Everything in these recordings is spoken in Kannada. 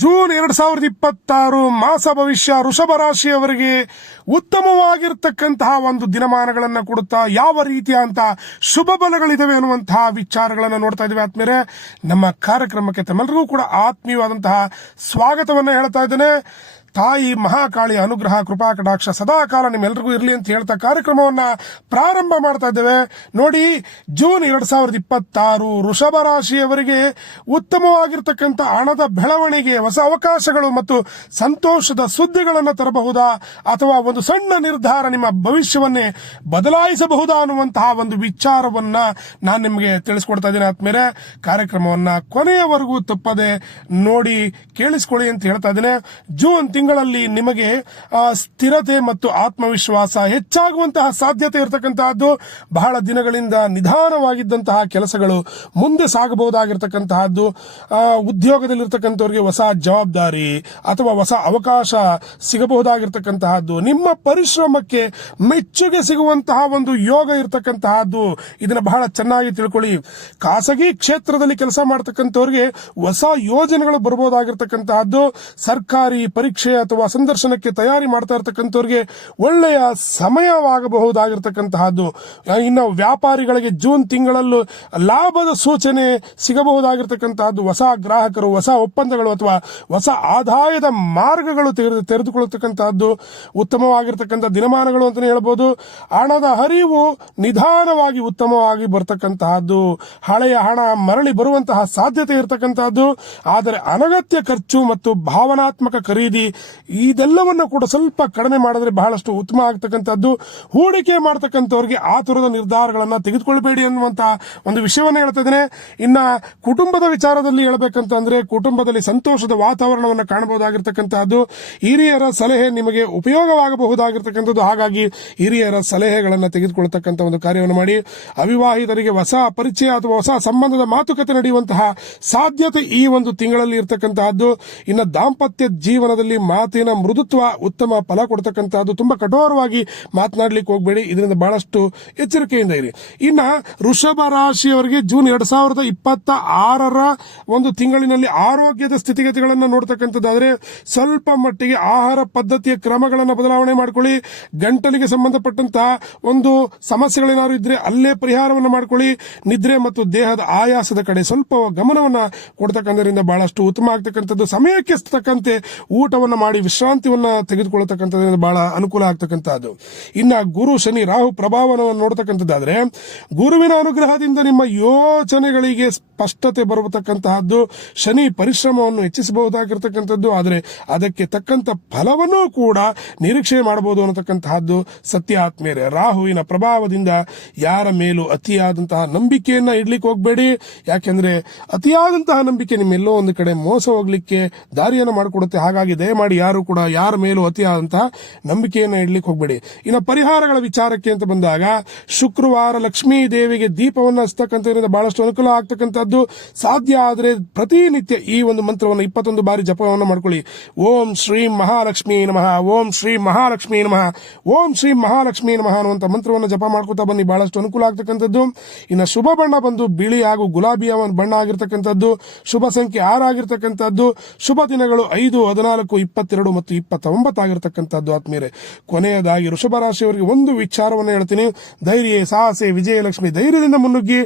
ಜೂನ್ 2026 ಮಾಸ ಭವಿಷ್ಯ ವೃಷಭ ರಾಶಿಯವರಿಗೆ ಉತ್ತಮವಾಗಿರ್ತಕ್ಕಂತಹ ಒಂದು ದಿನಮಾನಗಳನ್ನು ಕೊಡುತ್ತಾ ಯಾವ ರೀತಿಯಂತಹ ಶುಭ ಬಲಗಳಿದಾವೆ ಅನ್ನುವಂತಹ ವಿಚಾರಗಳನ್ನು ನೋಡ್ತಾ ಇದ್ದೇವೆ. ಆತ್ಮೀಯರೇ, ನಮ್ಮ ಕಾರ್ಯಕ್ರಮಕ್ಕೆ ತಮ್ಮೆಲ್ಲರಿಗೂ ಕೂಡ ಆತ್ಮೀಯವಾದಂತಹ ಸ್ವಾಗತವನ್ನು ಹೇಳ್ತಾ ಇದ್ದೇನೆ. ತಾಯಿ ಮಹಾಕಾಳಿಯ ಅನುಗ್ರಹ ಕೃಪಾ ಕಟಾಕ್ಷ ಸದಾಕಾಲ ನಿಮ್ಮೆಲ್ಲರಿಗೂ ಇರಲಿ ಅಂತ ಹೇಳ್ತಾ ಕಾರ್ಯಕ್ರಮವನ್ನ ಪ್ರಾರಂಭ ಮಾಡ್ತಾ ಇದ್ದೇವೆ. ನೋಡಿ, ಜೂನ್ 2026 ವೃಷಭ ರಾಶಿಯವರಿಗೆ ಉತ್ತಮವಾಗಿರ್ತಕ್ಕಂಥ ಹಣದ ಬೆಳವಣಿಗೆ, ಹೊಸ ಅವಕಾಶಗಳು ಮತ್ತು ಸಂತೋಷದ ಸುದ್ದಿಗಳನ್ನು ತರಬಹುದಾ ಅಥವಾ ಒಂದು ಸಣ್ಣ ನಿರ್ಧಾರ ನಿಮ್ಮ ಭವಿಷ್ಯವನ್ನೇ ಬದಲಾಯಿಸಬಹುದಾ ಅನ್ನುವಂತಹ ಒಂದು ವಿಚಾರವನ್ನ ನಾನು ನಿಮಗೆ ತಿಳಿಸ್ಕೊಡ್ತಾ ಇದ್ದೇನೆ. ಆದ್ಮೇಲೆ ಕಾರ್ಯಕ್ರಮವನ್ನ ಕೊನೆಯವರೆಗೂ ತಪ್ಪದೆ ನೋಡಿ ಕೇಳಿಸ್ಕೊಳ್ಳಿ ಅಂತ ಹೇಳ್ತಾ ಇದ್ದೇನೆ. ಜೂನ್ ತಿಂಗಳಲ್ಲಿ ನಿಮಗೆ ಸ್ಥಿರತೆ ಮತ್ತು ಆತ್ಮವಿಶ್ವಾಸ ಹೆಚ್ಚಾಗುವಂತಹ ಸಾಧ್ಯತೆ ಇರತಕ್ಕಂತಹದ್ದು. ಬಹಳ ದಿನಗಳಿಂದ ನಿಧಾನವಾಗಿದ್ದಂತಹ ಕೆಲಸಗಳು ಮುಂದೆ ಸಾಗಬಹುದಾಗಿರ್ತಕ್ಕಂತಹದ್ದು. ಉದ್ಯೋಗದಲ್ಲಿರ್ತಕ್ಕಂಥವ್ರಿಗೆ ಹೊಸ ಜವಾಬ್ದಾರಿ ಅಥವಾ ಹೊಸ ಅವಕಾಶ ಸಿಗಬಹುದಾಗಿರ್ತಕ್ಕಂತಹದ್ದು. ನಿಮ್ಮ ಪರಿಶ್ರಮಕ್ಕೆ ಮೆಚ್ಚುಗೆ ಸಿಗುವಂತಹ ಒಂದು ಯೋಗ ಇರತಕ್ಕಂತಹದ್ದು. ಇದನ್ನ ಬಹಳ ಚೆನ್ನಾಗಿ ತಿಳ್ಕೊಳ್ಳಿ. ಖಾಸಗಿ ಕ್ಷೇತ್ರದಲ್ಲಿ ಕೆಲಸ ಮಾಡತಕ್ಕಂಥವ್ರಿಗೆ ಹೊಸ ಯೋಜನೆಗಳು ಬರಬಹುದಾಗಿರ್ತಕ್ಕಂತಹದ್ದು. ಸರ್ಕಾರಿ ಪರೀಕ್ಷೆ ಅಥವಾ ಸಂದರ್ಶನಕ್ಕೆ ತಯಾರಿ ಮಾಡ್ತಾ ಇರತಕ್ಕಂಥವ್ರಿಗೆ ಒಳ್ಳೆಯ ಸಮಯವಾಗಬಹುದಾಗಿರ್ತಕ್ಕಂತಹದ್ದು. ಇನ್ನು ವ್ಯಾಪಾರಿಗಳಿಗೆ ಜೂನ್ ತಿಂಗಳಲ್ಲೂ ಲಾಭದ ಸೂಚನೆ ಸಿಗಬಹುದಾಗಿರ್ತಕ್ಕಂತಹದ್ದು. ಹೊಸ ಗ್ರಾಹಕರು, ಹೊಸ ಒಪ್ಪಂದಗಳು ಅಥವಾ ಹೊಸ ಆದಾಯದ ಮಾರ್ಗಗಳು ತೆರೆದುಕೊಳ್ಳತಕ್ಕಂತಹದ್ದು ಉತ್ತಮವಾಗಿರ್ತಕ್ಕಂಥ ದಿನಮಾನಗಳು ಅಂತಾನೆ ಹೇಳ್ಬೋದು. ಹಣದ ಹರಿವು ನಿಧಾನವಾಗಿ ಉತ್ತಮವಾಗಿ ಬರ್ತಕ್ಕಂತಹದ್ದು. ಹಳೆಯ ಹಣ ಮರಳಿ ಬರುವಂತಹ ಸಾಧ್ಯತೆ ಇರತಕ್ಕಂತಹದ್ದು. ಆದರೆ ಅನಗತ್ಯ ಖರ್ಚು ಮತ್ತು ಭಾವನಾತ್ಮಕ ಖರೀದಿ ಇದೆಲ್ಲವನ್ನು ಕೂಡ ಸ್ವಲ್ಪ ಕಡಿಮೆ ಮಾಡಿದ್ರೆ ಬಹಳಷ್ಟು ಉತ್ತಮ ಆಗ್ತಕ್ಕಂಥದ್ದು. ಹೂಡಿಕೆ ಮಾಡತಕ್ಕಂಥವ್ರಿಗೆ ಆತುರದ ನಿರ್ಧಾರಗಳನ್ನು ತೆಗೆದುಕೊಳ್ಬೇಡಿ ಅನ್ನುವಂತಹ ಒಂದು ವಿಷಯವನ್ನು ಹೇಳ್ತಾ ಇದ್ದೇನೆ. ಇನ್ನ ಕುಟುಂಬದ ವಿಚಾರದಲ್ಲಿ ಹೇಳ್ಬೇಕಂತಂದ್ರೆ ಕುಟುಂಬದಲ್ಲಿ ಸಂತೋಷದ ವಾತಾವರಣವನ್ನು ಕಾಣಬಹುದಾಗಿರ್ತಕ್ಕಂತಹದ್ದು. ಹಿರಿಯರ ಸಲಹೆ ನಿಮಗೆ ಉಪಯೋಗವಾಗಬಹುದಾಗಿರ್ತಕ್ಕಂಥದ್ದು. ಹಾಗಾಗಿ ಹಿರಿಯರ ಸಲಹೆಗಳನ್ನು ತೆಗೆದುಕೊಳ್ತಕ್ಕಂಥ ಒಂದು ಕಾರ್ಯವನ್ನು ಮಾಡಿ. ಅವಿವಾಹಿತರಿಗೆ ಹೊಸ ಪರಿಚಯ ಅಥವಾ ಹೊಸ ಸಂಬಂಧದ ಮಾತುಕತೆ ನಡೆಯುವಂತಹ ಸಾಧ್ಯತೆ ಈ ಒಂದು ತಿಂಗಳಲ್ಲಿ ಇರತಕ್ಕಂತಹದ್ದು. ಇನ್ನು ದಾಂಪತ್ಯ ಜೀವನದಲ್ಲಿ ಮಾತಿನ ಮೃದುತ್ವ ಉತ್ತಮ ಫಲ ಕೊಡ್ತಕ್ಕಂತಹದ್ದು. ತುಂಬಾ ಕಠೋರವಾಗಿ ಮಾತನಾಡ್ಲಿಕ್ಕೆ ಹೋಗಬೇಡಿ. ಇದರಿಂದ ಬಹಳಷ್ಟು ಎಚ್ಚರಿಕೆಯಿಂದ ಇರಿ. ಇನ್ನ ವೃಷಭ ರಾಶಿಯವರಿಗೆ ಜೂನ್ 2026 ಒಂದು ತಿಂಗಳಿನಲ್ಲಿ ಆರೋಗ್ಯದ ಸ್ಥಿತಿಗತಿಗಳನ್ನು ನೋಡ್ತಕ್ಕಂಥದ್ದಾದ್ರೆ ಸ್ವಲ್ಪ ಮಟ್ಟಿಗೆ ಆಹಾರ ಪದ್ಧತಿಯ ಕ್ರಮಗಳನ್ನು ಬದಲಾವಣೆ ಮಾಡಿಕೊಳ್ಳಿ. ಗಂಟಲಿಗೆ ಸಂಬಂಧಪಟ್ಟಂತಹ ಒಂದು ಸಮಸ್ಯೆಗಳೇನಾದ್ರು ಇದ್ರೆ ಅಲ್ಲೇ ಪರಿಹಾರವನ್ನು ಮಾಡಿಕೊಳ್ಳಿ. ನಿದ್ರೆ ಮತ್ತು ದೇಹದ ಆಯಾಸದ ಕಡೆ ಸ್ವಲ್ಪ ಗಮನವನ್ನ ಕೊಡ್ತಕ್ಕಂಥದ್ರಿಂದ ಬಹಳಷ್ಟು ಉತ್ತಮ ಆಗ್ತಕ್ಕಂಥದ್ದು. ಸಮಯಕ್ಕೆ ತಕ್ಕಂತೆ ಊಟವನ್ನು ಮಾಡಿ ವಿಶ್ರಾಂತಿಯನ್ನ ತೆಗೆದುಕೊಳ್ಳತಕ್ಕಂಥದ್ರಿಂದ ಬಹಳ ಅನುಕೂಲ ಆಗ್ತಕ್ಕಂಥದ್ದು. ಇನ್ನ ಗುರು ಶನಿ ರಾಹು ಪ್ರಭಾವವನ್ನು ನೋಡ್ತಕ್ಕಂಥದ್ದಾದ್ರೆ ಗುರುವಿನ ಅನುಗ್ರಹದಿಂದ ನಿಮ್ಮ ಯೋಚನೆಗಳಿಗೆ ಸ್ಪಷ್ಟತೆ ಬರತಕ್ಕಂತಹದ್ದು. ಶನಿ ಪರಿಶ್ರಮವನ್ನು ಹೆಚ್ಚಿಸಬಹುದಾಗಿರ್ತಕ್ಕಂಥದ್ದು. ಆದರೆ ಅದಕ್ಕೆ ತಕ್ಕಂತ ಫಲವನ್ನು ಕೂಡ ನಿರೀಕ್ಷೆ ಮಾಡಬಹುದು ಅನ್ನತಕ್ಕಂತಹದ್ದು ಸತ್ಯ. ಆತ್ಮೇಲೆ ರಾಹುವಿನ ಪ್ರಭಾವದಿಂದ ಯಾರ ಮೇಲೂ ಅತಿಯಾದಂತಹ ನಂಬಿಕೆಯನ್ನ ಇಡ್ಲಿಕ್ಕೆ ಹೋಗಬೇಡಿ. ಯಾಕೆಂದ್ರೆ ಅತಿಯಾದಂತಹ ನಂಬಿಕೆ ನಿಮ್ಮೆಲ್ಲೋ ಒಂದು ಕಡೆ ಮೋಸ ಹೋಗ್ಲಿಕ್ಕೆ ದಾರಿಯನ್ನು ಮಾಡಿಕೊಡುತ್ತೆ. ಹಾಗಾಗಿ ದಯಮಾಡಿ ಯಾರು ಕೂಡ ಯಾರ ಮೇಲೂ ಅತಿಯಾದಂತಹ ನಂಬಿಕೆಯನ್ನು ಇಡ್ಲಿಕ್ಕೆ ಹೋಗಬೇಡಿ. ಇನ್ನು ಪರಿಹಾರಗಳ ವಿಚಾರಕ್ಕೆ ಅಂತ ಬಂದಾಗ ಶುಕ್ರವಾರ ಲಕ್ಷ್ಮೀ ದೇವಿಗೆ ದೀಪವನ್ನು ಹಚ್ಚತಕ್ಕಂಥದ್ರಿಂದ ಬಹಳಷ್ಟು ಅನುಕೂಲ ಆಗ್ತಕ್ಕಂಥದ್ದು. ಸಾಧ್ಯ ಆದರೆ ಪ್ರತಿನಿತ್ಯ ಈ ಒಂದು ಮಂತ್ರವನ್ನು 21 ಬಾರಿ ಜಪವನ್ನು ಮಾಡ್ಕೊಳ್ಳಿ. ಓಂ ಶ್ರೀ ಮಹಾಲಕ್ಷ್ಮೀ ನಮಃ, ಓಂ ಶ್ರೀ ಮಹಾಲಕ್ಷ್ಮೀ ನಮಃ, ಓಂ ಶ್ರೀ ಮಹಾಲಕ್ಷ್ಮೀ ನಮಃ ಅನ್ನುವಂಥ ಮಂತ್ರವನ್ನು ಜಪ ಮಾಡ್ಕೊತಾ ಬನ್ನಿ. ಬಹಳಷ್ಟು ಅನುಕೂಲ ಆಗ್ತಕ್ಕಂಥದ್ದು. ಇನ್ನು ಶುಭ ಬಣ್ಣ ಬಂದು ಬಿಳಿ ಹಾಗೂ ಗುಲಾಬಿ ಬಣ್ಣ ಆಗಿರ್ತಕ್ಕಂಥದ್ದು. ಶುಭ ಸಂಖ್ಯೆ 6 ಆಗಿರ್ತಕ್ಕಂಥದ್ದು. ಶುಭ ದಿನಗಳು 5, 14, 22 ಮತ್ತು 29 ಆಗಿರ್ತಕ್ಕಂಥದ್ದು. ಆತ್ಮೀಯರೇ, ಕೊನೆಯದಾಗಿ ವೃಷಭ ರಾಶಿಯವರಿಗೆ ಒಂದು ವಿಚಾರವನ್ನು ಹೇಳ್ತೀನಿ. ಧೈರ್ಯ, ಸಾಹಸೆ, ವಿಜಯಲಕ್ಷ್ಮಿ. ಧೈರ್ಯದಿಂದ ಮುನ್ನುಗ್ಗಿ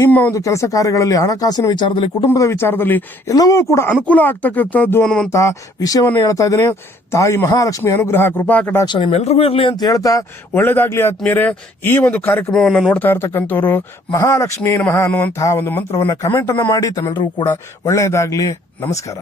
ನಿಮ್ಮ ಒಂದು ಕೆಲಸ ಕಾರ್ಯಗಳಲ್ಲಿ, ಹಣಕಾಸಿನ ವಿಚಾರದಲ್ಲಿ, ಕುಟುಂಬದ ವಿಚಾರದಲ್ಲಿ ಎಲ್ಲವೂ ಕೂಡ ಅನುಕೂಲ ಆಗ್ತಕ್ಕಂಥದ್ದು ಅನ್ನುವಂತಹ ವಿಷಯವನ್ನು ಹೇಳ್ತಾ ಇದ್ದೇನೆ. ತಾಯಿ ಮಹಾಲಕ್ಷ್ಮಿ ಅನುಗ್ರಹ ಕೃಪಾ ಕಟಾಕ್ಷ ನಿಮ್ಮೆಲ್ಲರಿಗೂ ಇರಲಿ ಅಂತ ಹೇಳ್ತಾ ಒಳ್ಳೇದಾಗ್ಲಿ. ಆತ್ಮೀಯರೇ, ಈ ಒಂದು ಕಾರ್ಯಕ್ರಮವನ್ನು ನೋಡ್ತಾ ಇರತಕ್ಕಂಥವ್ರು ಮಹಾಲಕ್ಷ್ಮಿ ನಮಃ ಅನ್ನುವಂತಹ ಒಂದು ಮಂತ್ರವನ್ನ ಕಮೆಂಟ್ ಅನ್ನ ಮಾಡಿ ತಮ್ಮೆಲ್ಲರಿಗೂ ಕೂಡ ಒಳ್ಳೆಯದಾಗ್ಲಿ. ನಮಸ್ಕಾರ.